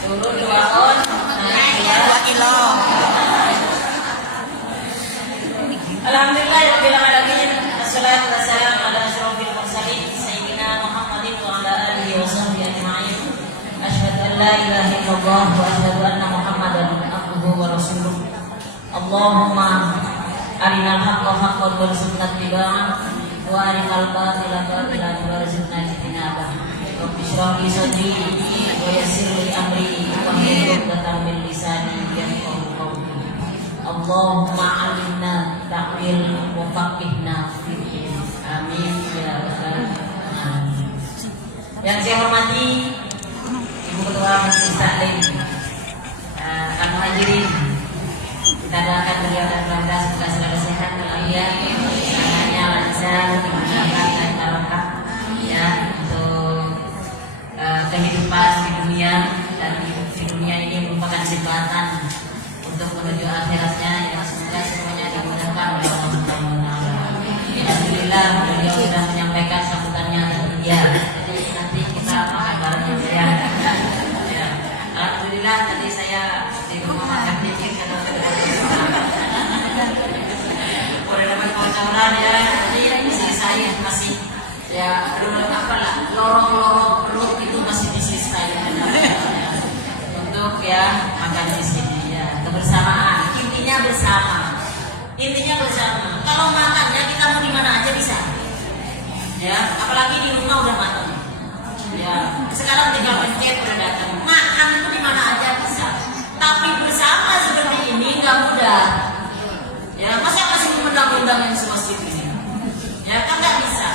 Turun 2 on, naik 2 kilo. Alhamdulillah rabbil alamin. Wassalatu wassalamu ala asyrofil mursalin sayyidina Muhammadin wa ala alihi wa sahbihi ajma'in. Asyhadu an la ilaha illallah wa asyhadu anna Muhammadan abduhu wa rasuluh. Allahumma arinal haqqa haqqan warzuqna ittiba'ah wa arinal batila batilan warzuqna ijtinabah. Rabbi shrah li sadri wa yassir li amri wa hlul 'uqdatam min lisani yafqahu qawli. Allahumma 'allimna ta'wil wa faqihna fiddin. Amin ya rabbal alamin. Yang saya hormati Ibu Ketua Majelis Taklim, Kang Muhajirin, kita doakan beliau dan keluarga semoga selalu sehat walafiat, usahanya lancar, dimudahkan dan barokah ya untuk kehidupan di dunia, dan hidup di dunia ini merupakan jembatan untuk menuju akhiratnya yang semoga semuanya dimudahkan oleh Allah Subhanahu wa taala. Alhamdulillah beliau sudah menyampaikan sambutannya ya. Jadi nanti kita makan bareng ya. Ya. Alhamdulillah tadi saya di rumah makan dikit karena udah dapat bocoran ya. Jadi istri saya masih ya apalah lorong-lorong perut itu masih istri saya. Untuk ya makan di sini ya, kebersamaan, intinya bersama. Intinya bersama. Kalau makannya kita mau di mana aja bisa. Ya, apalagi di rumah udah matang. Ya, sekarang tinggal pencet udah datang. Makan itu di mana aja bisa. Tapi bersama seperti ini nggak mudah. Ya, masa masih mengundang-undang yang semua ini? Ya, kan nggak bisa.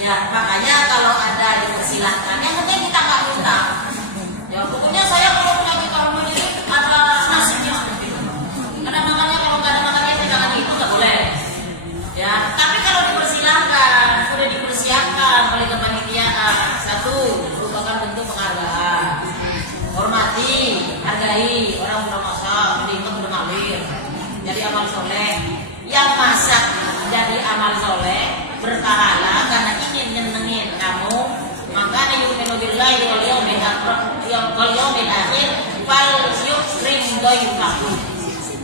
Ya, makanya kalau ada dipersilahkan, yang penting kita nggak ngundang. Ya, pokoknya saya kalau punya kita rumah ini ada nasinya. Karena makanya kalau nggak ada makannya pegangan itu nggak boleh. Ya, tapi kalau dipersilahkan, sudah dipersiapkan oleh kepanitiaan, satu merupakan bentuk penghargaan. Hormati, hargai orang sudah masak, diingat udah ngalir. Jadi amal soleh. Yang masak jadi amal soleh berpahala karena ingin nyenengin kamu. Maka yu'minu billahi wal yawmil akhir fal yukrim dhaifahu.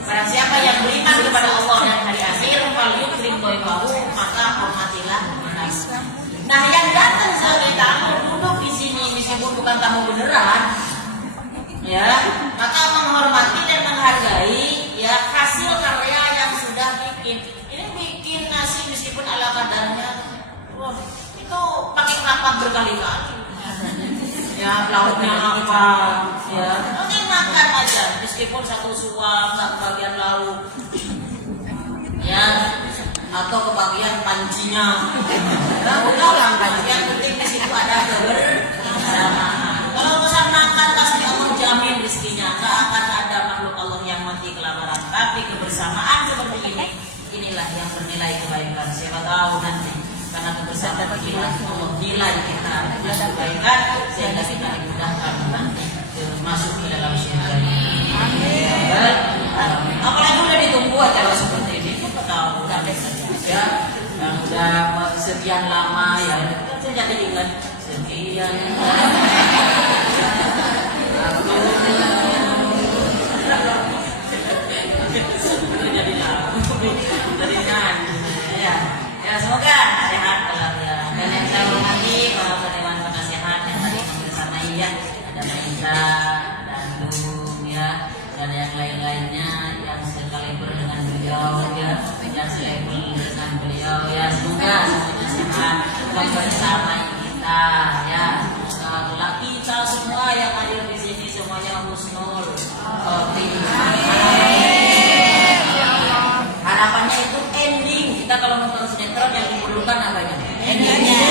Barang siapa yang beriman kepada Allah dan hari akhir fal yukrim dhaifahu, maka hormatilah mereka. Nah, yang datang sebagai tamu duduk di sini meskipun bukan tamu beneran, ya, maka menghormati dan menghargai ya hasil karya yang sudah bikin. Ini bikin nasi meskipun ala kadarnya, wah, itu pakai rapat berkali-kali. Ya, lauknya apa? Ya, oke, makan aja meskipun satu suap, satu bagian lauk. Ya, atau kebagian pancinya. Nah, udah lah, yang penting di situ ada kebersamaan. Kalau pesan makan pasti Allah jamin rezekinya. Tak akan ada makhluk Allah yang mati kelaparan. Tapi kebersamaan seperti ini, inilah yang bernilai kebaikan. Siapa tahu nanti karena kebersamaan inilah Allah nilai kita ada kebaikan sehingga kita dimudahkan nanti masuk ke dalam surga. Amin. Apalagi udah ditunggu acara seperti ini, kita tahu udah ya, yang udah sekian lama ya, saya jadi ingat sekian. Jadi ya semoga sehat walafiat. Dan yang saya hormati para dewan penasehat yang tadi bersama ya, ada Maisa, ada Andung ya, dan yang lain-lainnya yang sekaliber dengan beliau ya, yang selevel dengan beliau ya, semoga semuanya sehat dan bersama kita ya. Kita semua yang hadir di sini semuanya husnul khotimah. Harapannya itu ending. Kita kalau nonton sinetron yang diperlukan apanya? Endingnya.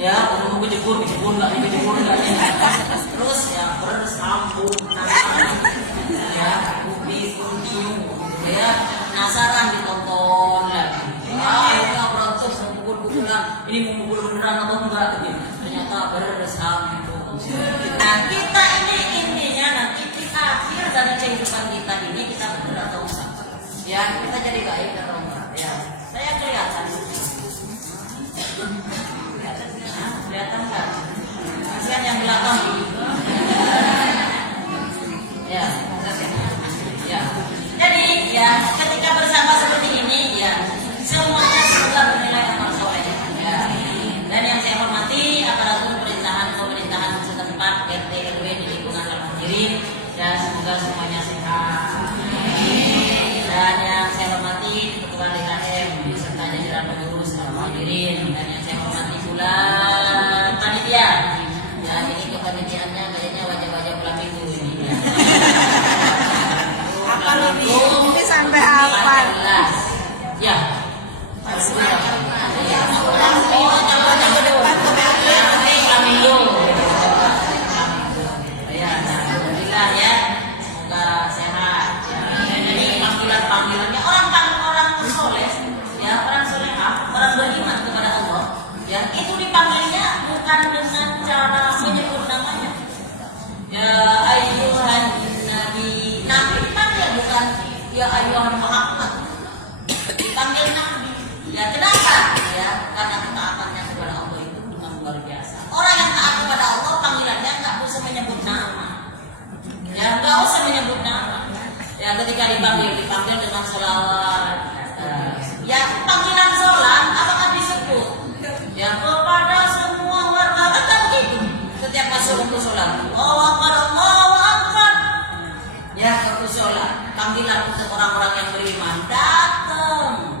Ya, kalau mau kejebur nggak dikejebur nggak. Terus ya bersambung, ya, kuntiung, ya, penasaran ditonton lagi. Ya berantem mukul-mukulan. Ini mau mukul beneran atau enggak? Ternyata bersambung. Nah, kita ini intinya nanti di akhir dari kehidupan kita ini kita bener atau enggak? Ya, kita jadi baik atau enggak? Ya, saya kelihatan. Kelihatan enggak? Kasihan yang belakang. Oh, calonnya ke depan ke Flamingo. Ya, alhamdulillah ya. Semoga sehat. Ya, jadi panggilannya orang soleh, ya orang solehah, orang beriman kepada Allah. Ya, itu dipanggilnya bukan dengan cara menyebut namanya. Ya ayuhan Nabi dipanggil bukan ya ayuhan Muhammad. Dipanggil Nabi. Ya kenapa? Ya karena ketaatannya kepada Allah itu memang luar biasa. Orang yang taat kepada Allah panggilannya nggak usah menyebut nama. Ya nggak usah menyebut nama. Ya ketika dipanggil dengan sholawat. Ya panggilan sholat apakah disebut? Ya kepada semua warga kan begitu. Setiap masuk untuk sholat, Allahu Akbar, Allahu Akbar. Ya waktu sholat, panggilan untuk orang-orang yang beriman datang.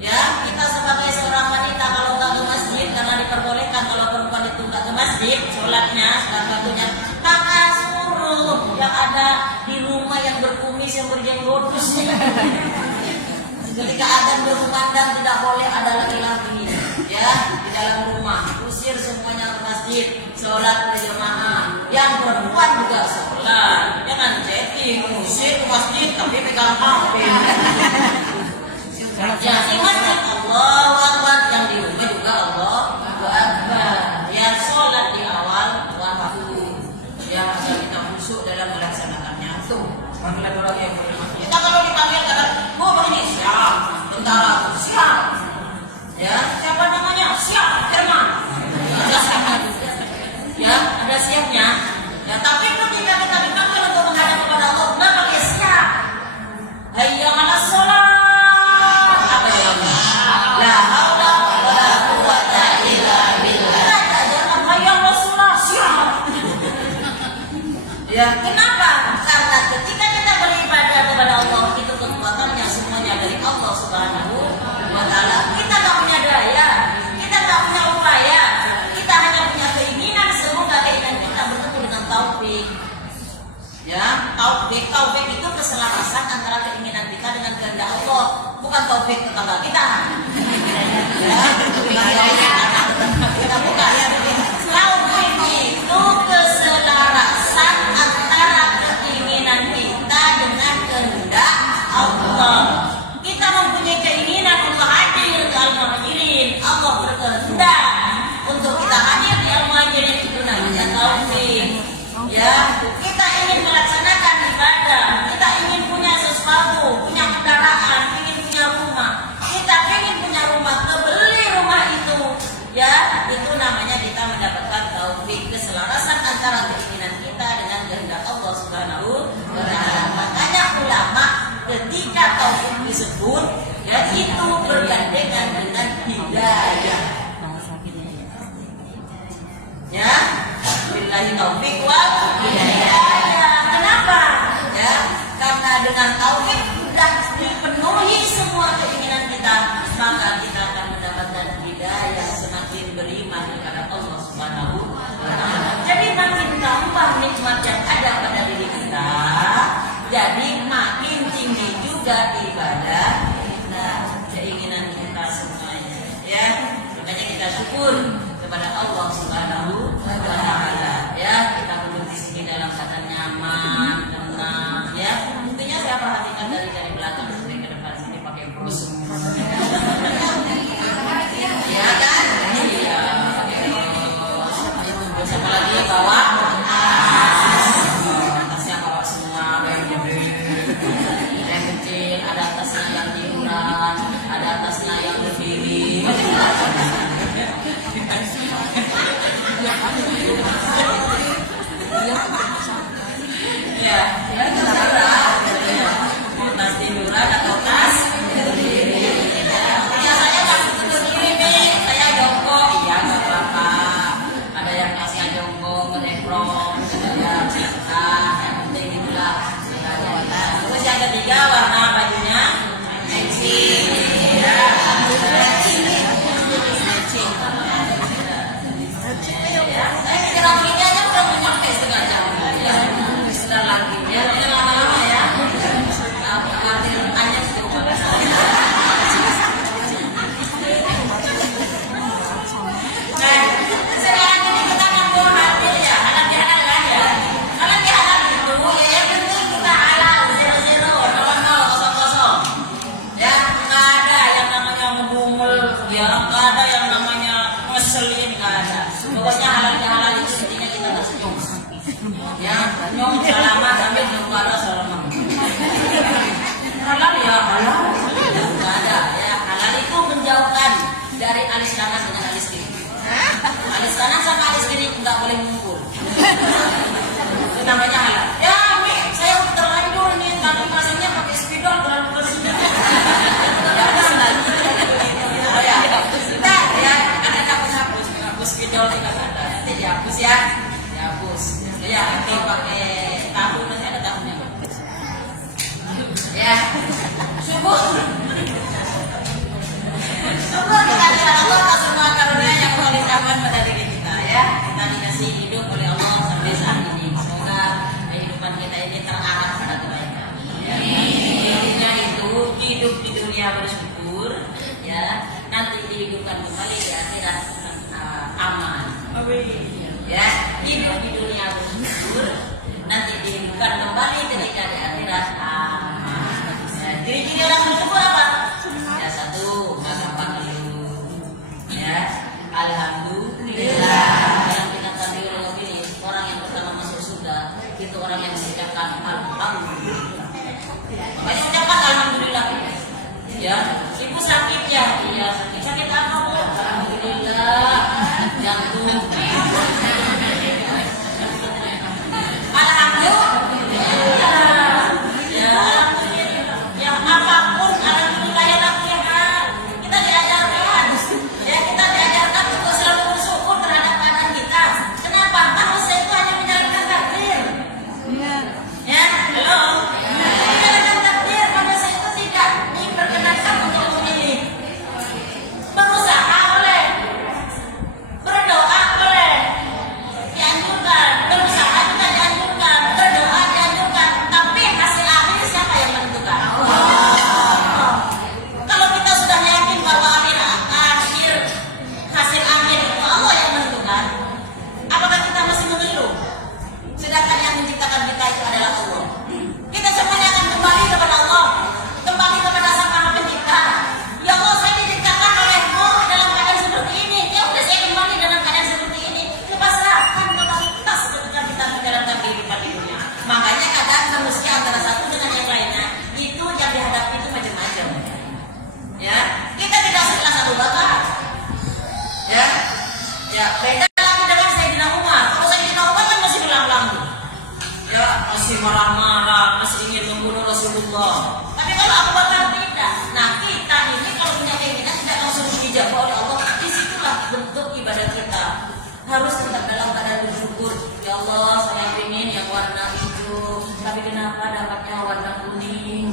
Ya kita sebagai seorang wanita kalau nggak ke masjid karena diperbolehkan kalau perempuan itu nggak ke masjid sholatnya salah satunya maka suruh yang ada di rumah yang berkumis yang berjenggot. Ketika adan berkumandang tidak boleh ada laki-laki ya di dalam rumah, usir semuanya ke masjid, sholat berjamaah. Yang perempuan juga sholat, jangan chatting, usir ke masjid tapi pegang HP. Ya di masjid Allahu Akbar, yang di rumah juga Allahu Akbar. Ya sholat di awal waktu, ya agar kita khusyuk dalam melaksanakannya. Tuh panggilan orang yang beriman. Kita kalau dipanggil kata, oh begini siap, tentara siap. Ya, siapa namanya? Siap, Herman. Ya, ada siapnya. Ya, tapi ketika kita dipanggil untuk menghadap kepada Allah, kenapa dia siap? Hayya 'alas shalah. Apa ya? La haula wala quwwata illa billah. Jangan hayya 'alas shalah, siap. Ya, kenapa? Karena ketika kita beribadah kepada Allah, itu kekuatannya semuanya dari Allah Subhanahu wa Ta'ala. Kita tak punya daya, kita tak punya upaya, kita hanya punya keinginan. Semoga keinginan kita bertemu dengan taufik. Ya, taufik itu keselarasan antara keinginan kita dengan kehendak Allah, bukan taufik tetangga kita. Ya, kita bukan. Taufik itu keselarasan antara keinginan kita dengan kehendak Allah. Kita mempunyai keinginan untuk hadir ke Al-Muhajirin, Allah berkehendak untuk kita hadir di Al-Muhajirin, itu namanya taufik. Ya, kita ingin melaksanakan ibadah, kita ingin punya sesuatu, punya kendaraan, ingin punya rumah. Kita ingin punya rumah, kebeli rumah itu. Ya, itu namanya kita mendapatkan taufik, keselarasan antara keinginan kita dengan kehendak Allah Subhanahu wa Ta'ala. Makanya ulama ketika taufik disebut, ya itu bergandengan dengan hidayah. Ya, billahi taufik wal hidayah. Kenapa? Ya, karena dengan taufik sudah dipenuhi semua keinginan kita, maka kita akan mendapatkan hidayah, semakin beriman kepada Allah Subhanahu wa Ta'ala. Jadi makin tambah nikmat yang ada pada diri kita, jadi makin tinggi juga ibadah kita, keinginan kita semuanya. Ya, makanya kita syukur kepada Allah Subhanahu wa Ta'ala. Ya, kita duduk di sini dalam keadaan nyaman, tenang. Ya, intinya saya perhatikan dari belakang sampai ke depan sini pakai bros. Ya kan? Iya. Terus apa lagi bawa? Atasnya bawa semua, yang gede, yang kecil, ada atasnya yang tiduran, ada atasnya yang berdiri. Ya, terserah. Tas tiduran atau tas berdiri. Ya, saya nggak berdiri nih, saya jongkok. Iya, nggak apa-apa. Ada yang kasih jongkok, ngedeprong, ada yang penting itulah. Terus yang ketiga warna bajunya matching. Ya, matching. Ya, saya pikir ini aja udah nyampe setengah jam. Ya, sebentar lagi. Ya, jangan lama-lama ya. Artinya tanya itu. nyong salaman sambil nyong ada salaman. Halal ya halal. Nggak ada ya. Halal itu menjauhkan dari alis kanan dengan alis kiri. Alis kanan sama alis kiri nggak boleh ngumpul. Itu namanya halal. Ya, Mi, saya udah terlanjur nih, tapi masanya pakai spidol terlalu bersih. Ya udah halal. Oh ya, kita ya ada hapus spidol tidak ada. Nanti dihapus ya, dihapus. Ya, atau pakai tahu nanti ada tahunya. Ya, syukur. Syukur kehadiran Allah atas semua karunia yang Allah limpahkan pada diri kita ya. Kita dikasih hidup oleh Allah sampai saat ini. Semoga kehidupan kita ini terarah pada kebaikan. Ya. Intinya itu hidup di dunia bersyukur, ya. Nanti dihidupkan kembali di akhirat aman. Ya, hidup di dunia bersyukur, nanti dihidupkan kembali ketika di akhirat aman. Ya, ciri-ciri orang bersyukur apa? Ya satu, nggak gampang ngeluh. Ya, alhamdulillah. Yang kita tadi ini orang yang pertama masuk surga itu orang yang mengucapkan alhamdulillah. Makanya ucapkan alhamdulillah. Ya, ibu sakit ya? Iya sakit. Sakit apa bu? Alhamdulillah. Jantung. Marah-marah, masih ingin membunuh Rasulullah. Tapi kalau Abu Bakar tidak. Nah, kita ini kalau punya keinginan tidak langsung dijawab oleh Allah. Disitulah bentuk ibadah kita. Harus tetap dalam keadaan bersyukur. Ya Allah, saya ingin yang warna hijau, tapi kenapa dapatnya warna kuning?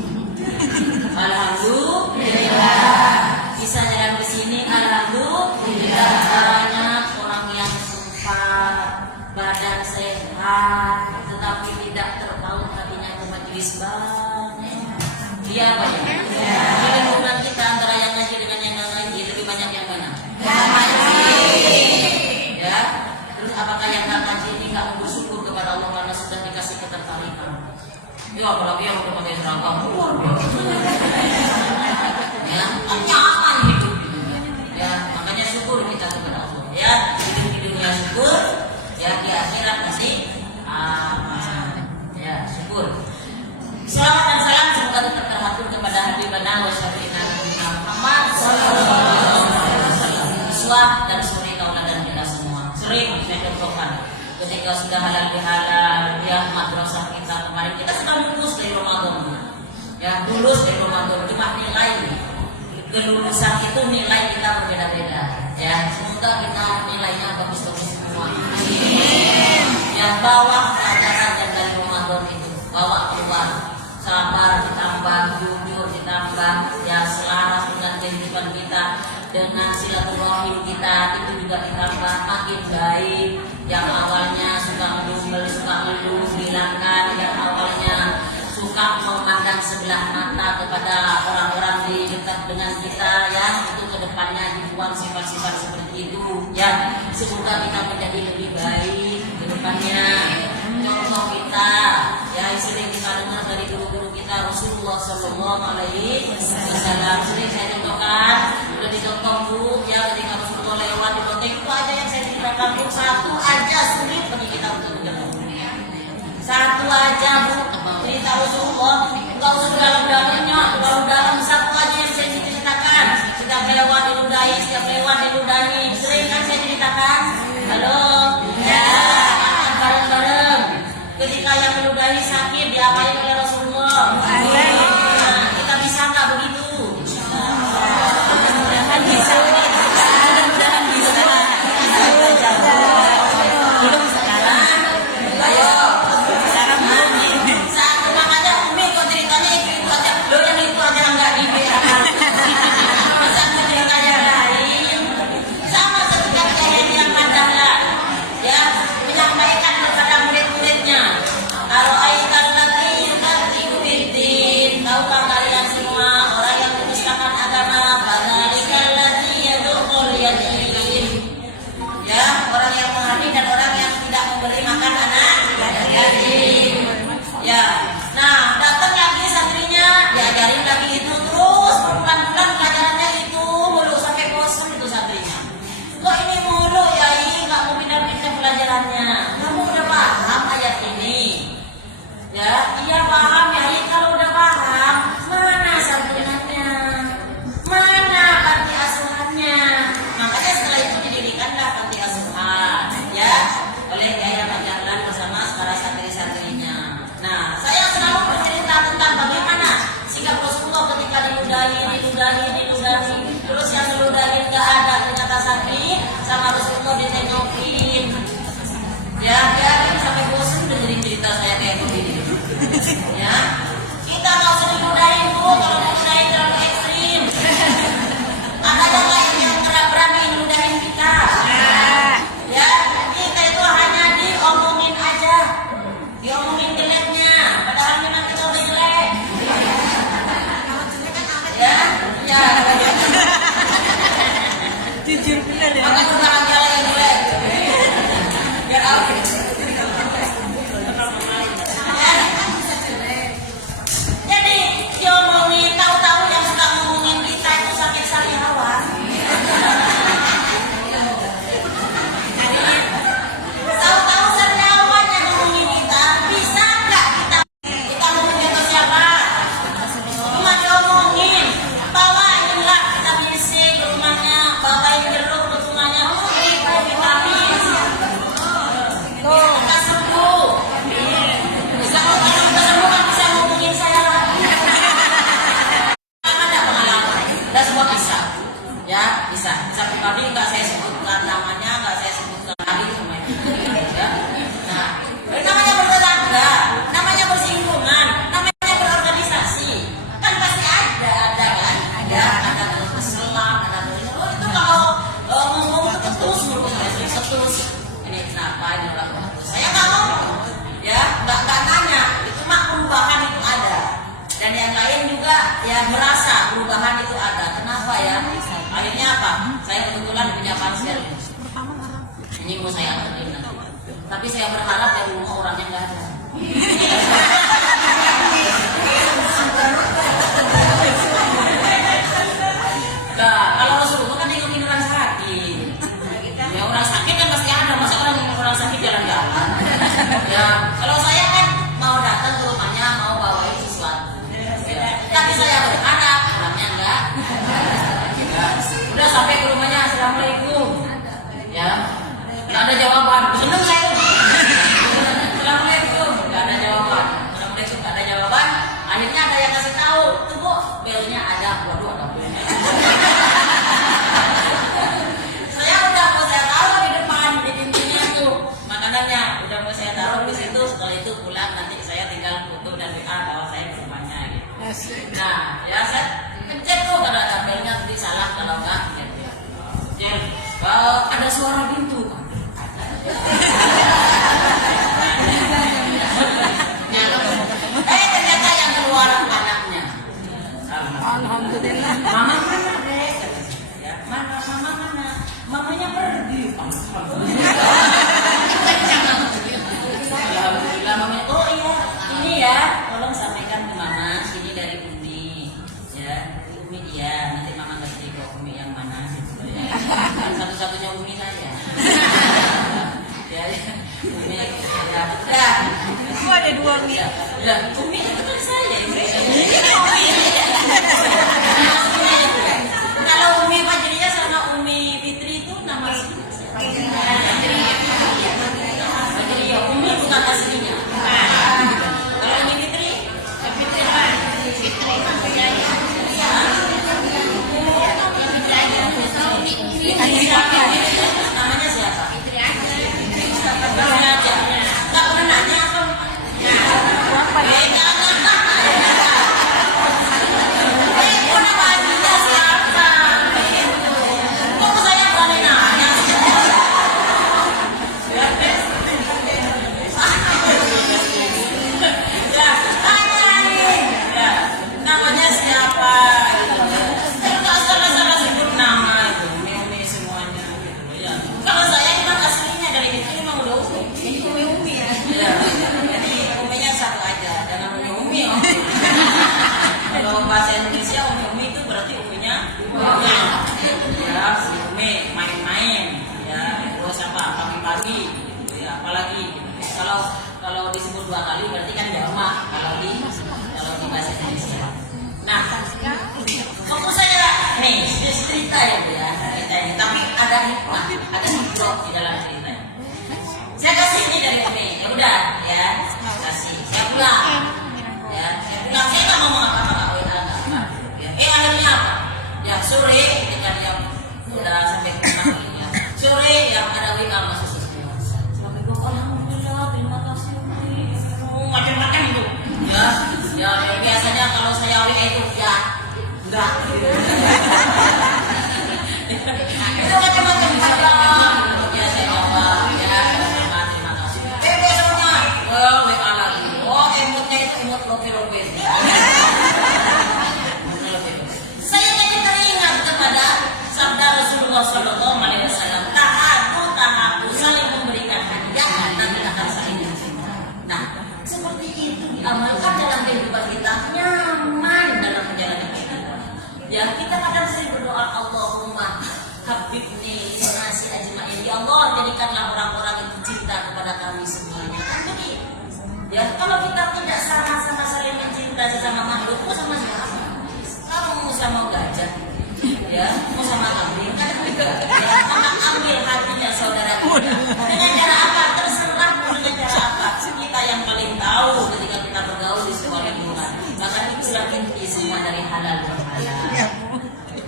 Alhamdulillah. Bisa jalan ke sini, alhamdulillah. Banyak orang yang sempat, badan sehat, tetapi tidak terpaut hatinya ke majelis banyak. Dia banyak. Di lingkungan kita antara yang ngaji dengan yang nggak ngaji lebih banyak yang mana? Yang ngaji. Ya. Terus apakah yang nggak ngaji ini nggak bersyukur kepada Allah karena sudah dikasih ketertarikan? Ya apalagi yang udah pakai seragam luar biasa. Ya, nyaman hidup. Ya, makanya syukur kita kepada Allah. Ya, hidup di dunia syukur. Ya, di akhirat masih aman. Ya, syukur. Selamat dan salam semoga tetap terhatur kepada Habibana wa syafi'ina Muhammad sallallahu alaihi wasallam. Iswah dan suri tauladan kita semua. Sering saya contohkan ketika sudah halal bihalal, ya madrasah kita kemarin kita sudah lulus dari Ramadan. Ya, lulus dari Ramadan cuma nilai kelulusan itu nilai kita berbeda-beda. Ya, semoga kita nilainya bagus-bagus semua. Ya, bawa pelajaran yang dari Ramadan itu, bawa keluar. Sabar ditambah, jujur ditambah, ya selaras dengan kehidupan kita, dengan silaturahim kita itu juga ditambah makin baik. Yang awalnya suka ngeluh, hilangkan. Yang awalnya suka memandang sebelah mata kepada orang-orang di dekat dengan kita, ya itu kedepannya dibuang sifat-sifat seperti itu. Ya, semoga kita menjadi lebih baik kedepannya. Contoh kita, ya sering kita dengar dari guru-guru kita Rasulullah Sallallahu Alaihi Wasallam. Sering saya contohkan, udah dicontoh bu, ya ketika Rasulullah lewat di kota itu aja yang saya ceritakan bu, satu aja sulit bagi kita untuk menjawab. Satu Rasulullah, enggak usah dalam-dalamnya, terlalu dalam, satu aja yang saya ceritakan. Setiap lewat diludahi, setiap lewat diludahi. Sering kan saya ceritakan? Halo? Ya, makan bareng-bareng. Ketika yang meludahi sakit diapain oleh Rasulullah? Nah, kita bisa nggak begitu? Mudah-mudahan bisa. Mudah-mudahan bisa. Belum sekarang. Ayo. Sekarang belum nih. Saat rumah aja Umi kok ceritanya itu aja. Lo yang itu aja nggak dibedakan. Masa ceritanya lain. Sama ketika kejadian yang padahlah ya menyampaikan kepada murid-muridnya. Kalau aitan lagi nanti bidin. Tahukah kalian semua orang yang menisahkan agama fadzalika allazi yadkhul yatim. Ya, orang yang menghani dan orang yang tidak memberi makan anak yatim. Ya, nah datang lagi santrinya, diajarin lagi itu terus berbulan-bulan pelajarannya itu mulu sampai bosan itu santrinya. Kok ini mulu ya, nggak mau pindah-pindah pelajarannya. Kamu udah paham ayat ini? Ya, iya paham ya. Kalau udah paham, mana santunannya? Mana panti asuhannya? Makanya setelah itu didirikanlah panti asuhan, ya, oleh Yayasan Panjanglan bersama para santri-santrinya. Nah, saya selalu bercerita tentang bagaimana sikap Rasulullah ketika diludahi, terus yang meludahi nggak ada ternyata sakit, sama Rasulullah ditengokin. Ya, biarin sampai bosan dengerin cerita saya kayak begini. Ya, kita nggak usah diludahin Bu, kalau meludahin terlalu ekstrim. Ada yang lain yang berani meludahin kita. Ya, kita itu hanya diomongin aja, diomongin jeleknya, padahal memang kita udah jelek. Ya, ya. Jujur benar ya. Maka kita lagi yang jelek. Biar aku. Jadi diomongin, tahu-tahu yang suka ngomongin kita itu sakit sariawan. Tahu-tahu sariawan yang ngomongin kita, bisa nggak kita ngomongin ke siapa? Cuma diomongin, bawainlah kita bising ke rumahnya, bawain jeruk ke rumahnya, beriku vitamin. Kita sembuh. Bisa ngomongin kesembuhan, bisa ngomongin saya lagi. Ada pengalaman, ada semua bisa. Ya, bisa pribadi nggak saya sebutkan namanya, nggak saya sebutkan lagi semuanya. Ya. Nah, namanya bertetangga, namanya bersinggungan, namanya berorganisasi, kan pasti ada kan? Ada terus keselam, ada terus itu kalau ngomong terus menurut saya terus ini kenapa ini orang terus saya nggak ngomong, ya nggak tanya, itu mah perubahan itu ada. Dan yang lain juga ya merasa perubahan itu ada. Kenapa ya? Akhirnya apa? Saya kebetulan punya pansel. Ini mau saya anterin nanti. Tapi saya berharap yang rumah orangnya nggak ada. Nah, kalau Rasulullah kan nengokin orang sakit. Ya orang sakit kan pasti ada. Masa orang sakit jalan-jalan. Ya kalau saya kan mau datang ke rumahnya, mau bawain sesuatu. Tapi saya berharap orangnya enggak. Udah sampai ke rumahnya, assalamualaikum. Ya, nggak ada jawaban. Seneng saya. Assalamualaikum, nggak ada jawaban. Assalamualaikum, nggak ada jawaban. Akhirnya ada yang kasih tahu, tuh Bu, belnya ada. Waduh, ada belnya. Saya udah mau saya taruh di depan di pintunya tuh makanannya. Udah mau saya taruh di situ. Setelah itu pulang nanti saya tinggal foto dan WA bahwa saya ke rumahnya. Gitu. Nah, ya saya pencet tuh kalau ada belnya nanti salah, kalau enggak ya. Ada suara pintu. Ternyata yang keluar anaknya. Alhamdulillah. Mama mana dek? Ya, mana mama mana? Mamanya pergi. Alhamdulillah mamanya. Oh iya, ini ya. Tolong sampaikan ke mama. Ini dari Umi. Ya, Umi iya. Nanti mama kasih ke Umi yang mana? Gitu. Ya. Satu-satunya Umi lah ya. Kok ada 2 mie? Ya, Umi itu kan saya. Kalau Umi Fajriya sama Umi Fitri itu nama Fajriya. Umi bukan aslinya. Kalau Umi Fitri, Fitri apa? Namanya siapa? Fitri aja. Nggak pernah nanya apa? Namanya siapa? Nggak salah sebut nama itu, Umi semuanya. Kalau saya memang aslinya dari itu memang udah Umi ya. Jadi Uminya satu aja, jangan Umi. Kalau bahasa Indonesia Umi itu berarti Uminya ya, si Umi main-main ya, terus apa pagi-pagi ya, apalagi kalau disebut 2 kali berarti kan jamak kalau di bahasa Indonesia. Nah, waktu saya nih cerita ya Bu ya, cerita ini, tapi ada hikmah, ada hikmah di dalam ceritanya. Saya kasih ini dari Umi, ya udah ya, kasih. Saya pulang, ya, saya nggak ngomong apa-apa, nggak WA, nggak. Akhirnya apa? Ya sore, ketika dia udah sampai ke rumah ya. Sore yang ada WA masuk semua. Sampai gua alhamdulillah, terima kasih Umi. Macam-macam itu. Ya, biasanya kalau saya WA itu ya enggak. Itu macam-macam ya saya jawab ya, terima kasih. Besoknya WA lagi. Oh, emotnya itu emot lopi-lopi. Saya jadi teringat kepada sabda Rasulullah Sallallahu Alaihi Wasallam, tahaku saling memberikan hadiah dan akan saling mencinta. Nah, seperti itu diamalkan dalam kehidupan kita, nyaman dalam menjalani kehidupan. Ya, kita kadang sering berdoa, Allahumma habibni nasi ajmain. Ya Allah, jadikanlah orang-orang yang cinta kepada kami semuanya. Ya, kalau kita tidak sama-sama saling mencinta sesama makhluk, mau sama siapa? Kalau mau sama gajah, ya, mau sama kambing, kan juga. Ya, ambil hatinya saudara kita. Dengan cara apa? Terserah dengan cara apa. Kita yang paling tahu ketika kita bergaul di sebuah lingkungan. Maka itulah inti semua dari halal dan halal.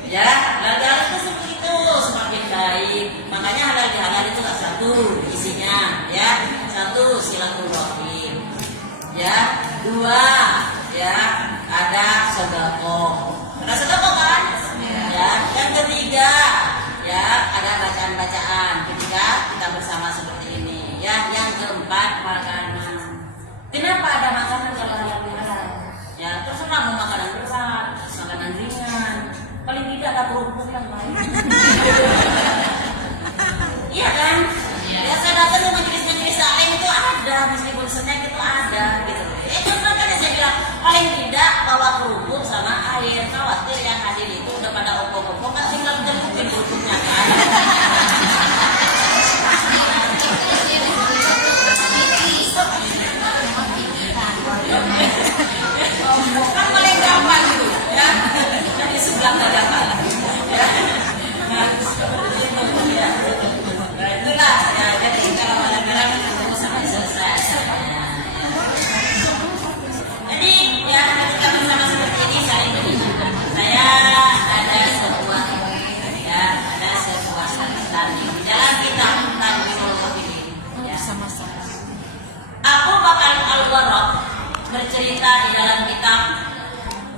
Ya, halal itu seperti itu, semakin baik. Makanya halal di halal itu satu isinya, ya. 1 silaturahim. Ya, 2 ya ada sedekah. Ada sedekah kan? Ya, yang ketiga ya ada bacaan-bacaan ketika kita bersama seperti ini. Ya, yang keempat makanan. Kenapa ada makanan kalau halal bihalal? Ya, terserah mau makanan berat, makanan ringan. Paling tidak ada kerupuk yang lain. Iya kan? Ya, saya datang ke majelis-majelis lain itu ada, meskipun snack itu ada gitu. Itu makanya saya bilang paling tidak bawa kerupuk sama air. Khawatir yang hadir itu udah pada opok-opok kan tinggal jemputkan kerupuknya kan. Kan paling gampang gitu ya. Jadi sebelah nggak gampang ya. Nah, itulah ya. Jadi kalau kadang-kadang ketemu sampai selesai. Jadi ya ketika bersama seperti ini saling saya ada sebuah catatan di dalam kitab Tanbihul Mu'minin. Ya. Abu Bakar Al-Warraq bercerita di dalam kitab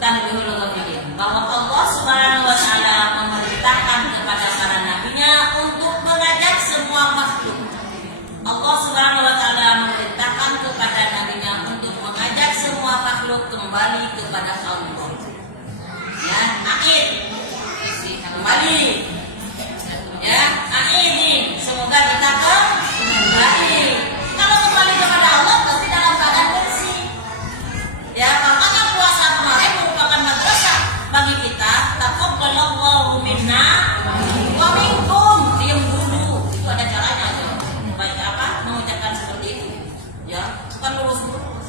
Tanbihul Mu'minin bahwa Allah Subhanahu wa taala memerintahkan kepada para nabinya untuk mengajak semua makhluk. Allah Subhanahu wa taala memerintahkan kepada nabinya untuk mengajak semua makhluk kembali kepada Allah. Ya, akhir kembali. Ya, akhir semoga kita kembali. Kalau kembali kepada Allah pasti dalam keadaan bersih. Ya, makanya puasa kemarin merupakan madrasah bagi kita. Taqabbalallahu minna wa minkum. Diam dulu. Itu ada caranya tuh. Baik apa? Mengucapkan seperti itu. Ya, bukan lurus-lurus.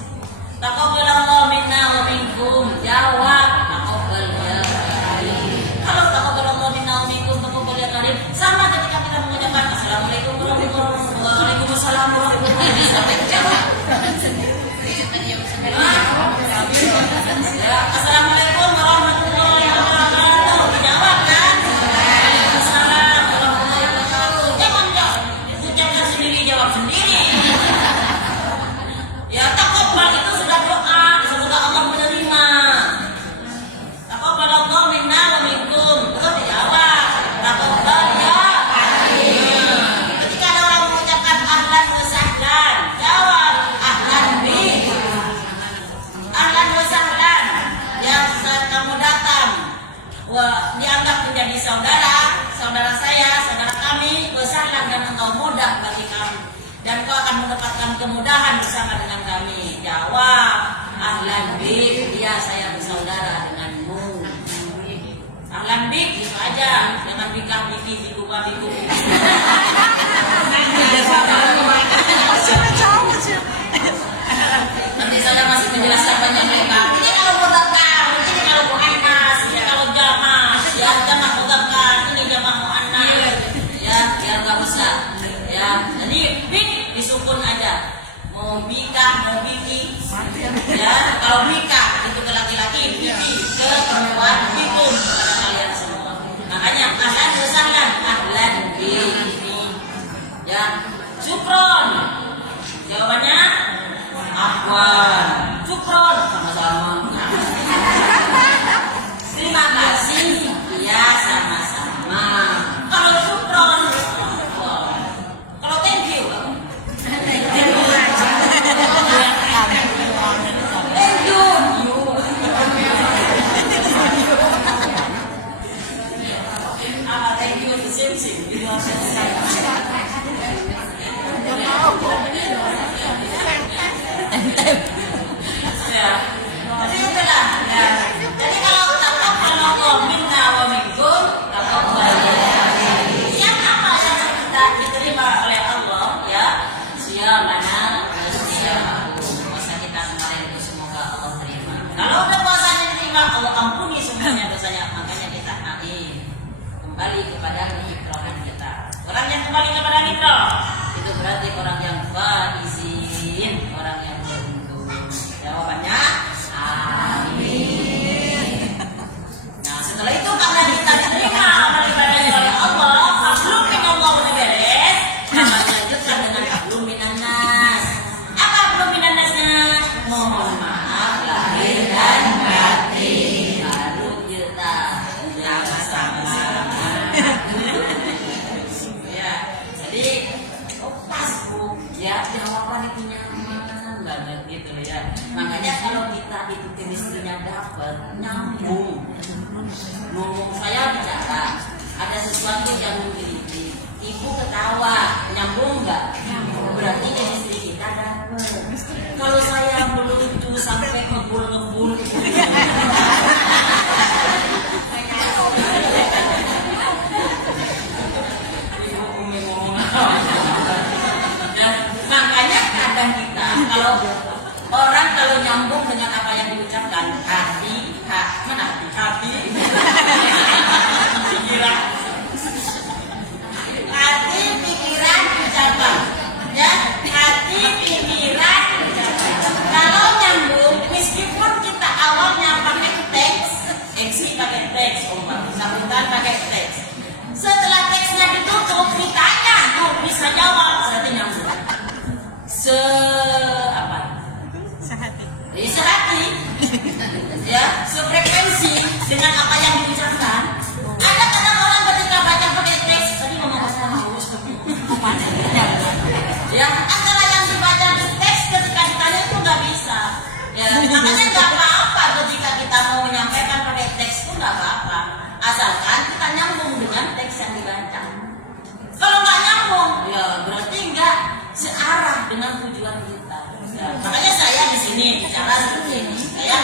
Pak. Ini kalau mudzakkar, ini kalau muannas, ini kalau jamaah, ya jamaah mudzakkar, ini jamaah muannas. Ya, biar nggak bisa. Ya, jadi bik disukun aja. Mau bika, mau biki. Ya, kalau bika itu ke laki-laki, biki ke perempuan, bikum kepada kalian semua. Makanya ahlan bersanggan, ahlan biki. Ya, syukron. Jawabannya afwan. Syukron sama-sama. Terima kasih. Ya, sama-sama. Kalau syukron, kalau thank you, thank you. Thank you the same thing. Ya, jadi udahlah. Ya. Jadi kalau minna wa minkum, yang apa yang kita diterima oleh Allah, ya, siamana, puasa kita kemarin itu semoga Allah terima. Kalau udah puasanya diterima, Allah ampuni semuanya dosanya. Makanya kita kembali kepada fitrah kita. Orang yang kembali kepada fitrah itu berarti orang yang faizin, orang yang beruntung. Jawabannya amin. Nah, setelah itu karena kita diterima amal ibadah oleh Allah, hablum minallah udah beres. Nah, lanjutkan dengan hablum minannas. Apa hablum minannasnya? Mohon maaf lahir dan batin. Baru kita sama-sama. Ya, jadi pas Bu, ya jawaban itu nyaman banget gitu ya. Makanya kalau kita itu chemistry-nya dapat, nyambung. Ngomong saya bicara, ada sesuatu yang menggelitik, ibu ketawa, nyambung nggak? Berarti chemistry kita dapat. Kalau saya melucu sampai ngebul-ngebul gitu. Makanya kadang kita kalau nyambung dengan apa yang diucapkan hati pikiran ucapan, ya hati pikiran ucapan. Kalau nyambung meskipun kita awalnya pakai teks, MC pakai teks, sambutan pakai teks. Setelah teksnya ditutup ditanya, bisa jawab, berarti nyambung. Sehati, ya, sefrekuensi dengan apa yang diucapkan. Ada kadang orang ketika baca pakai teks, tadi ngomong apa? Ya, antara yang dibaca di teks ketika ditanya itu nggak bisa. Ya, makanya nggak apa-apa ketika kita mau menyampaikan pakai teks itu nggak apa-apa, asalkan kita nyambung dengan teks yang dibaca. Kalau nggak nyambung, ya berarti nggak searah dengan tujuan kita. Ya, makanya saya di sini bicara seperti ini. Saya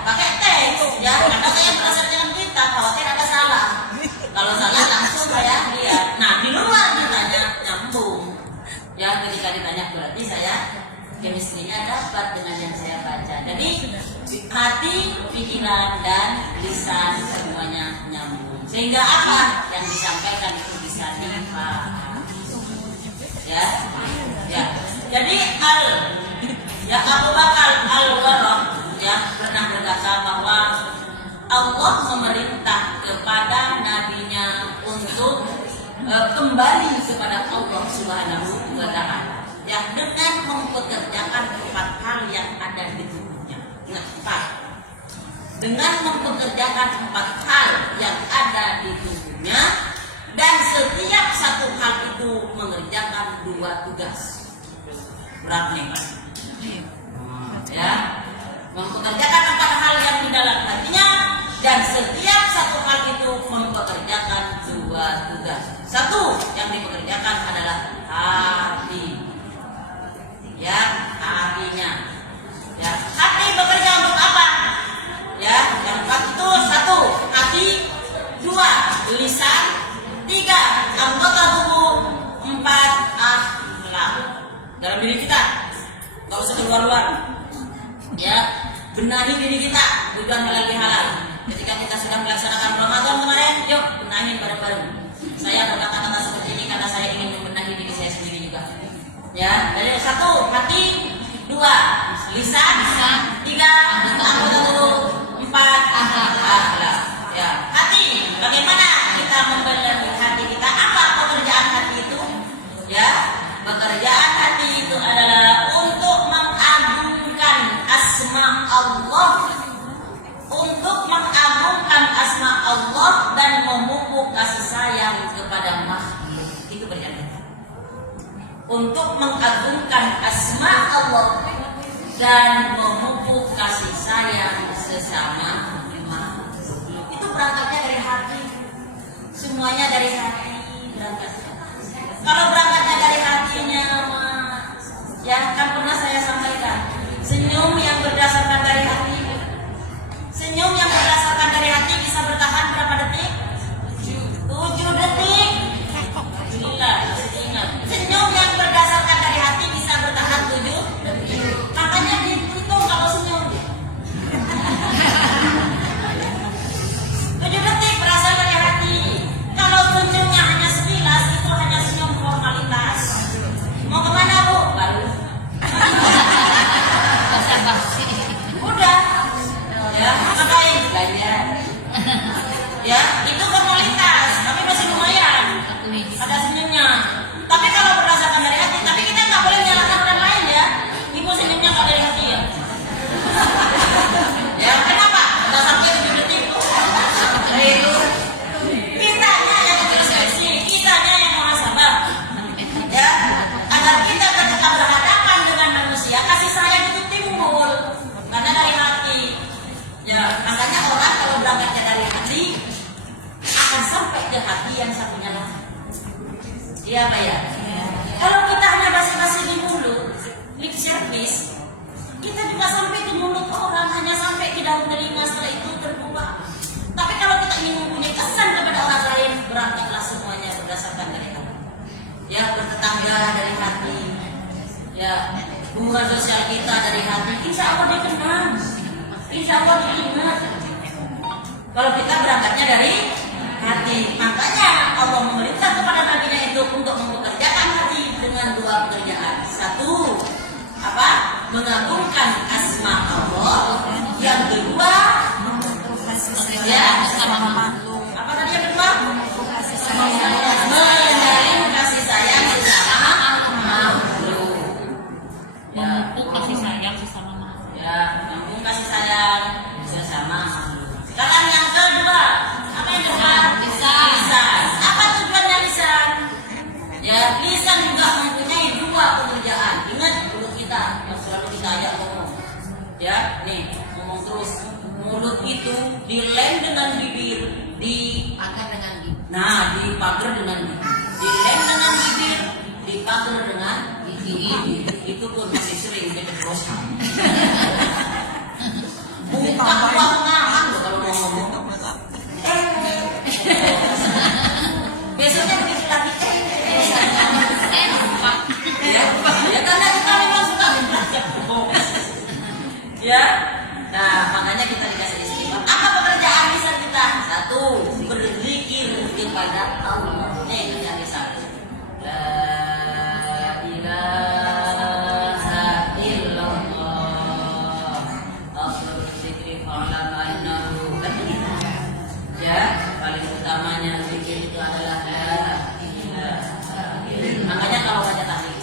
pakai teks, ya karena saya merasa dengan kita khawatir ada salah. Kalau salah langsung saya lihat. Nah, di luar ditanya nyambung. Ya, ketika ditanya berarti saya chemistry-nya dapat dengan yang saya baca. Jadi hati, pikiran dan lisan semuanya nyambung. Sehingga apa yang disampaikan itu bisa dipahami. Ya. Jadi Abu Bakar Al-Warraq pernah berkata bahwa Allah memerintah kepada nabinya untuk kembali kepada Allah Subhanahu wa Ta'ala, dengan mempekerjakan 4 hal yang ada di tubuhnya. Ingat 4. Dengan mempekerjakan 4 hal yang ada di tubuhnya, dan setiap satu hal itu mengerjakan 2 tugas. Berat nih, Pak. Ya, mempekerjakan 4 hal yang di dalam hatinya, dan setiap satu hal itu mempekerjakan 2 tugas. 1 yang dipekerjakan adalah hati. Ya, hatinya. Ya, hati bekerja untuk apa? Ya, yang 4 itu 1 hati, 2 lisan, 3 anggota tubuh, 4 akhlak dalam diri kita. Gak usah keluar-luar. Ya, benahi diri kita, tujuan halal bihalal. Ketika kita sudah melaksanakan Ramadan kemarin, yuk benahi bareng-bareng. Saya berkata-kata seperti ini karena saya ingin membenahi diri saya sendiri juga. Ya, dari 1 hati, 2 lisan, 3 anggota tubuh, 4 akhlak. Ya, hati, bagaimana kita membenahi hati kita? Apa pekerjaan hati itu? Ya, pekerjaan hati itu adalah untuk mengagungkan asma Allah, untuk mengagungkan asma Allah dan memupuk kasih sayang kepada makhluk. Itu berarti untuk mengagungkan asma Allah dan memupuk kasih sayang sesama makhluk. Itu berangkatnya dari hati. Semuanya dari hati berangkatnya. Kalau berangkatnya dari hatinya, ya kan pernah saya sampaikan, senyum yang berdasarkan dari hati, senyum yang berdasarkan dari hati bisa bertahan berapa detik? 7 detik. Gila, ingat. Senyum yang berdasarkan dari hati bisa bertahan 7 detik. Makanya dihitung kalau senyum. 7 detik berasal dari hati. Kalau senyumnya hanya 11, itu hanya senyum formalitas. Mau kemana Bu? Baru. Udah. Ya, ngapain? Belanja. Ya, itu formalitas, tapi masih lumayan. Ada senyumnya. Tapi kalau berdasarkan dari hati, tapi kita nggak boleh menyalahkan orang lain ya. Ibu senyumnya nggak dari hati ya. Ya, kenapa? Udah sampai 7 detik. Itu. Kitanya yang introspeksi, kitanya yang muhasabah. Ya, agar kita ketika berhadapan dengan manusia, kasih sayang itu timbul karena dari hati. Ya, makanya orang kalau berangkatnya dari hati akan sampai ke hati yang satunya lagi. Iya Pak ya? Kalau kita hanya basa-basi di mulut, lip service, kita juga sampai ke mulut orang, hanya sampai ke daun telinga, setelah itu terbuka. Tapi kalau kita ingin mempunyai kesan kepada orang lain, berangkatlah semuanya berdasarkan dari hati. Ya, bertetangga dari hati. Ya, hubungan sosial kita dari hati. Insya Allah dikenal, insya Allah diingat. Kalau kita berangkatnya dari hati, makanya Allah memerintah kepada nabinya itu untuk mempekerjakan hati dengan 2 pekerjaan. 1, apa? Mengagungkan asma Allah. Yang kedua, ya, apa tadi yang kedua? Menjalin kasih sayang sesama makhluk. Memupuk kasih sayang sesama makhluk. Ya, memupuk kasih sayang sesama makhluk. Sekarang yang kedua, apa yang kedua? Lisan. Apa tujuannya lisan? Ya, lisan juga mempunyai 2 pekerjaan. Ingat mulut kita yang selalu kita ajak ngomong. Ya, nih ngomong terus. Mulut itu dilem dengan bibir, dipagar dengan gigi. Nah, dipagar dengan gigi. Dilem dengan bibir, dipagar dengan gigi. Itu pun masih sering jadi dosa. Bukan uang ngaman loh kalau mau ngomong. Besoknya begitu lagi. Ya karena kita memang suka belajar. Ya. Nah, makanya kita dikasih istighfar. Apa pekerjaan lisan kita? 1, berzikir kepada Allah. Nih, kerjaan lisan. La ilaha illallah. Afdhalul dzikri fa'lam annahu. Ya, paling utamanya zikir itu adalah la ilaha illallah. Makanya kalau baca tahlil,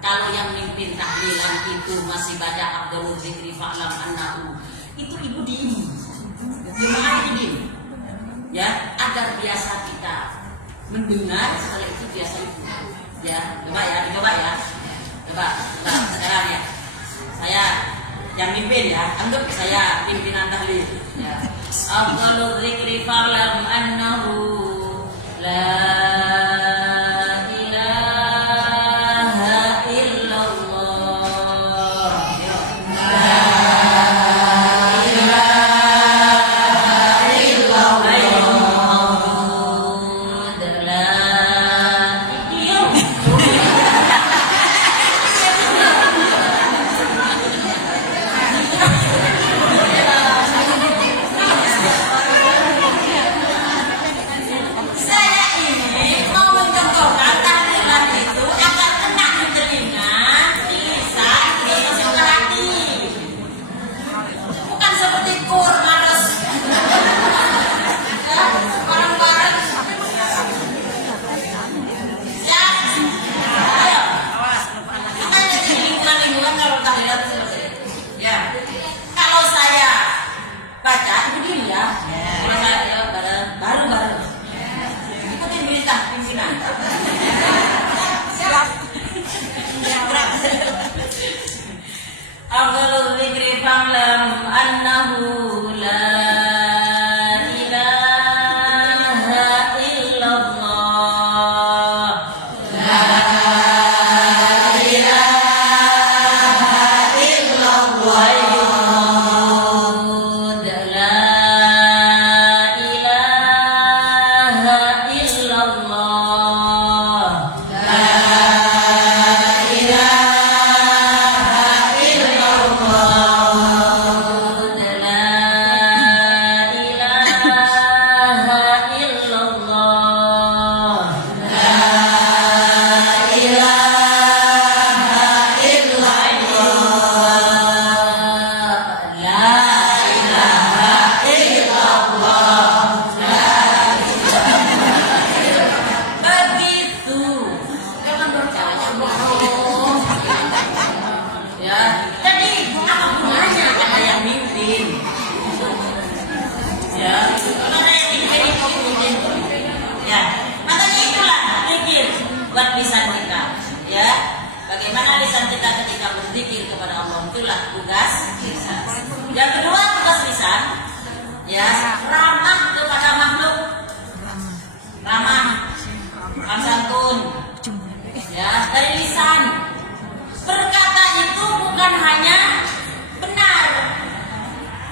kalau yang mimpin tahlilan itu masih baca Afdhalul dzikri fa'lam annahu, itu ibu diem. Gimana itu diem? Ya, agar biasa kita mendengar, setelah itu biasa itu. Ya, coba ya, dicoba ya. Coba sekarang ya. Saya yang mimpin ya, anggap saya pimpinan tahlil. Ya. Afdhalul dzikri fa'lam annahu la itulah tugas lisan. Yang kedua tugas lisan, ya ramah kepada makhluk, ramah, santun, ya dari lisan. Berkata itu bukan hanya benar,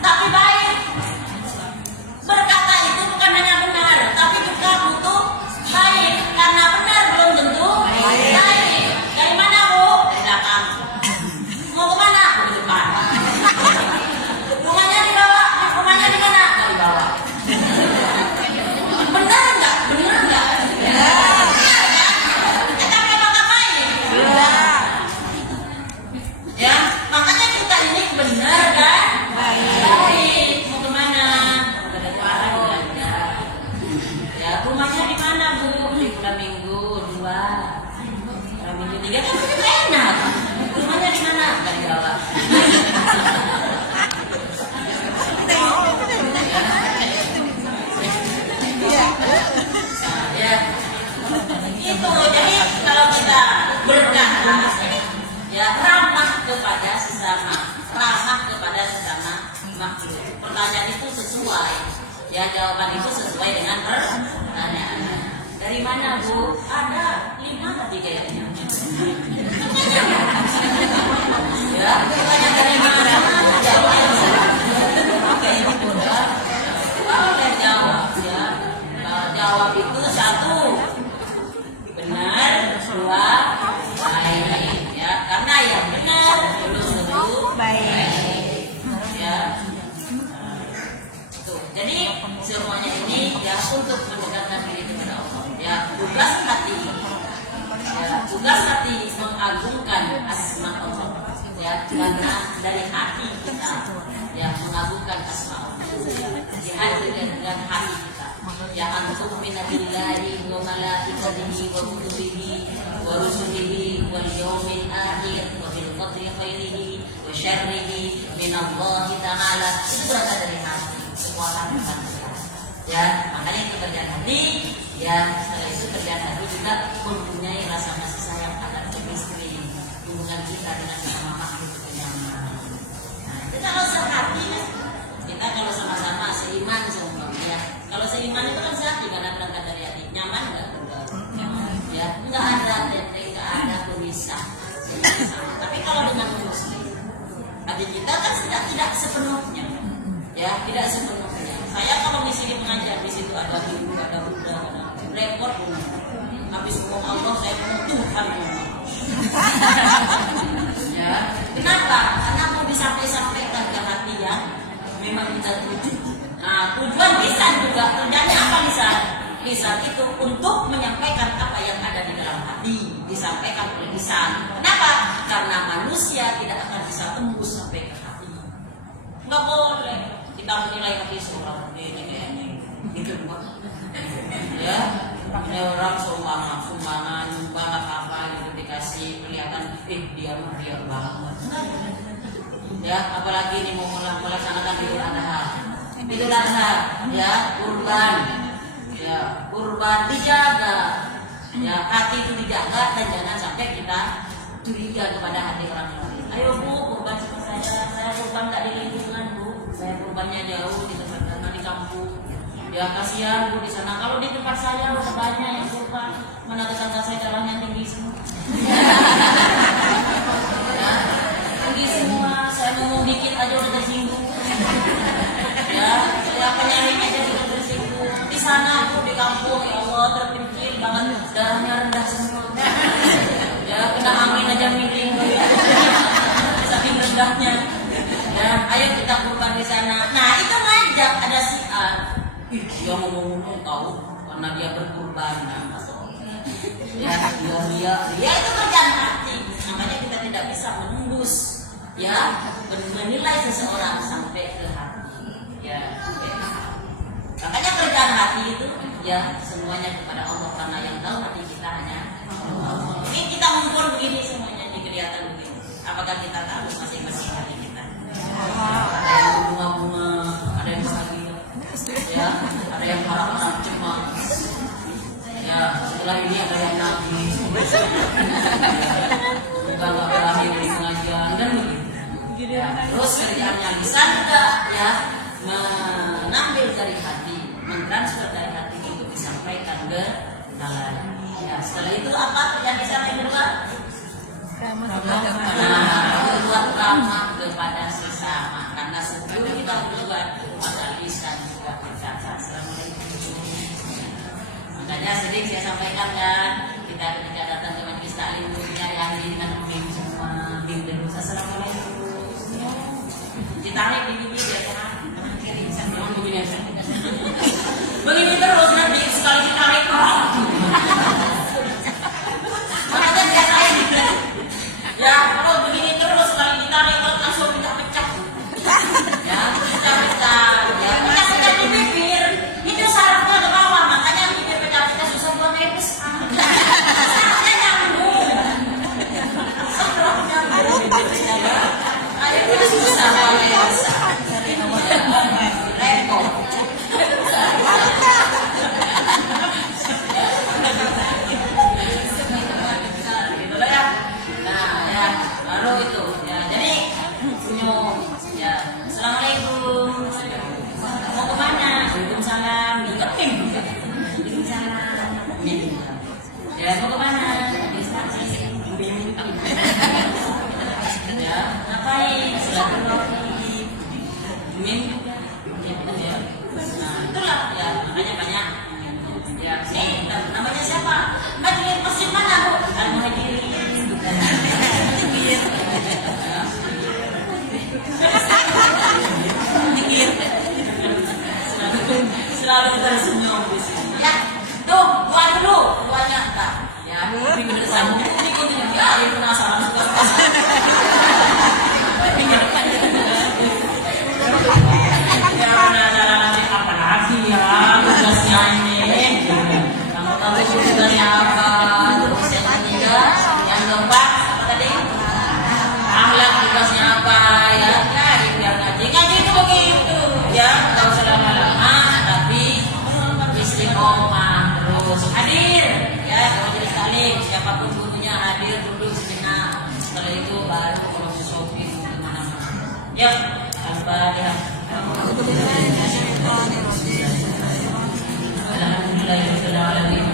tapi baik. Berkata itu bukan hanya benar, tapi juga butuh baik. Karena benar belum tentu baik. Dari mana Bu? Dari belakang. Mau kemana? Ke depan. Rumahnya di bawah. Rumahnya di mana? Di bawah. Benar enggak? Benar enggak? Benar kan? Tapi apakah baik? Ya, makanya kita ini benar kan? Baik. Mau kemana? Mau ke depan. Ya, rumahnya di mana Bu? Di Pulau Minggu 2. Pulau Minggu 3 kan enak. Rumahnya di mana? Di bawah. Ya, itu jadi kalau kita berkata, ya ramah kepada sesama, ramah kepada sesama makhluk. Pertanyaan itu sesuai, ya jawaban itu sesuai dengan pertanyaan. Dari mana Bu? Ada 5 tadi kayaknya. Ya, pertanyaan dari mana? Jawab. Oke, ya. Boleh jawab ya. Jawab itu 1 benar, 2 baik ya, karena yang benar belum tentu baik ya. Tuh, jadi semuanya ini ya untuk mendekatkan diri kepada Allah ya. Tugas hati ya, tugas hati mengagungkan asma Allah ya, karena dari hati kita ya mengagungkan asma Allah dengan hati kita ya, antum minabillahi wa malaikatihi wa kutubihi wa rusulihi wal yawmil akhir wa bil qadri khairihi wa syarrihi minallahi ta'ala. Itu berasal dari hati, kekuatan hati ya. Makanya itu kerjaan hati ya. Setelah itu kerjaan hati juga mempunyai rasa kasih sayang akan istri, hubungan kita dengan sesama makhluk itu nyaman. Nah, itu kalau sehati ya. Kita kalau sama-sama seiman semua ya. Kalau seiman itu kan sehati karena berangkat dari hati. Nyaman enggak? Ya, enggak ada tenteng, enggak ada pemisah. Tapi kalau dengan muslim, hati kita kan tidak sepenuhnya. Ya, tidak sepenuhnya. Saya kalau di sini mengajar, di situ ada Hindu, ada Buddha, ada repot. Habis ngomong Allah, saya ngomong Tuhan. Ya, kenapa? Karena mau disampaikan ke hati yang memang kita tuju. Nah, tujuan lisan juga kerjanya apa lisan? Lisan itu untuk menyampaikan apa yang ada di dalam hati, disampaikan oleh lisan. Kenapa? Karena manusia tidak akan bisa tembus sampai ke hati. Nggak boleh kita menilai hati seorang ini kayaknya gitu bukan? Ya, ini orang sumbangan nyumbang apa gitu dikasih kelihatan, dia mah dia banget. Ya, apalagi ini mau melaksanakan Idul Adha. Idul Adha, ya, kurban. Ya, kurban dijaga. Ya, hati itu dijaga dan jangan sampai kita curiga kepada hati orang lain. Ayo Bu, kurban sama saya kurban nggak di lingkungan Bu. Saya kurbannya jauh di tempat sana di kampung. Ya kasihan Bu di sana. Kalau di tempat saya udah banyak yang kurban. Mana tetangga saya darahnya tinggi semua. Ya, tinggi semua. Saya ngomong dikit aja udah tersinggung. Ya, saya penyakit aja udah tersinggung. Di sana Bu di kampung ya Allah terpencil banget, darahnya rendah semua. Ya, kena angin aja miring. Saking rendahnya. Ya, ayo kita kurban di sana. Nah, itu ngajak ada si A. Dia ngomong-ngomong tahu karena dia berkurban. Ya, dia itu kerjaan hati. Makanya kita tidak bisa menembus ya menilai seseorang sampai ke hati. Ya, makanya kerjaan hati itu ya semuanya kepada Allah, karena yang tahu hati kita hanya Allah. Ini kita ngumpul begini semuanya di kelihatan begini. Apakah kita tahu masing-masing hati kita? Ada yang bunga-bunga, ada yang bahagia, ya, ada yang marah-marah cemas. Ya, setelah ini ada yang nangis. Semoga nggak berakhir dari pengajian dan begitu. Terus kerjaannya lisan juga ya, mengambil dari hati, mentransfer dari hati itu disampaikan ke dalam. Ya, setelah itu apa yang bisa yang kedua? Berbuat ramah kepada sesama, karena sebelum kita berbuat maka lisan juga berkata. Assalamualaikum. Makanya sering saya sampaikan kan, kita ketika datang ke majelis taklim dunia yang dengan semua bimbing assalamualaikum. Ditarik di bibir ya kan, kiri sama begini aja. Begini terus nanti sekali ditarik makanya biasain. Ya kalau begini terus sekali ditarik langsung kita pecah. Ya pecah-pecah. Ya pecah-pecah di bibir. Itu sarafnya ke bawah, makanya bibir pecah-pecah susah buat nebus. Sarafnya nyambung. Sarafnya nyambung. Ayo kita susah buat nebus. Repot. Baru itu ya, jadi senyum ya, assalamualaikum, mau kemana? Waalaikumsalam, ingetin juga, waalaikumsalam, ya mau kemana? Ya ngapain? Silaturahmi, ya, nah itulah ya, makanya banyak ya. Nih namanya siapa? Majelis masjid mana bu? Al-Muhajirin. Selalu tersenyum di sini. Ya, tuh buat dulu, buatnya tak. Ya, pinggir sambung. Ini kok tidak ada penasaran suka. Pinggir depan. Ya penasaran nanti apa lagi ya tugasnya ini. Kamu tahu tugasnya apa? Terus yang ketiga, yang keempat apa tadi? Akhlak tugasnya apa ya? Biar ngaji itu begitu ya, nggak usah lama-lama, tapi istiqomah terus hadir ya ke majelis taklim, siapapun gurunya hadir dulu sejenak, setelah itu baru proses shopping kemana-mana ya. Al-Fatihah. Alhamdulillahirobbilalamin.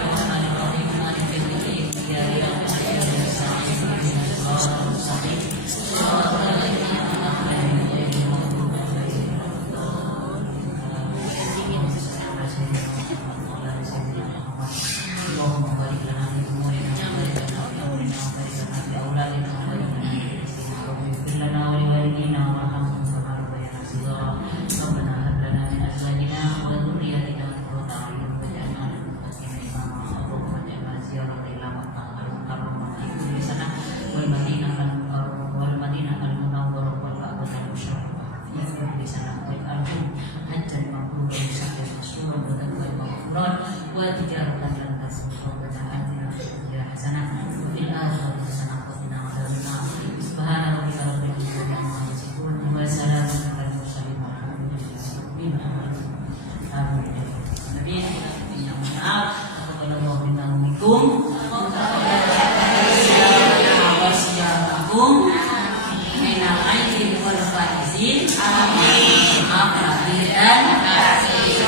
Amin. Maaf lahir dan batin.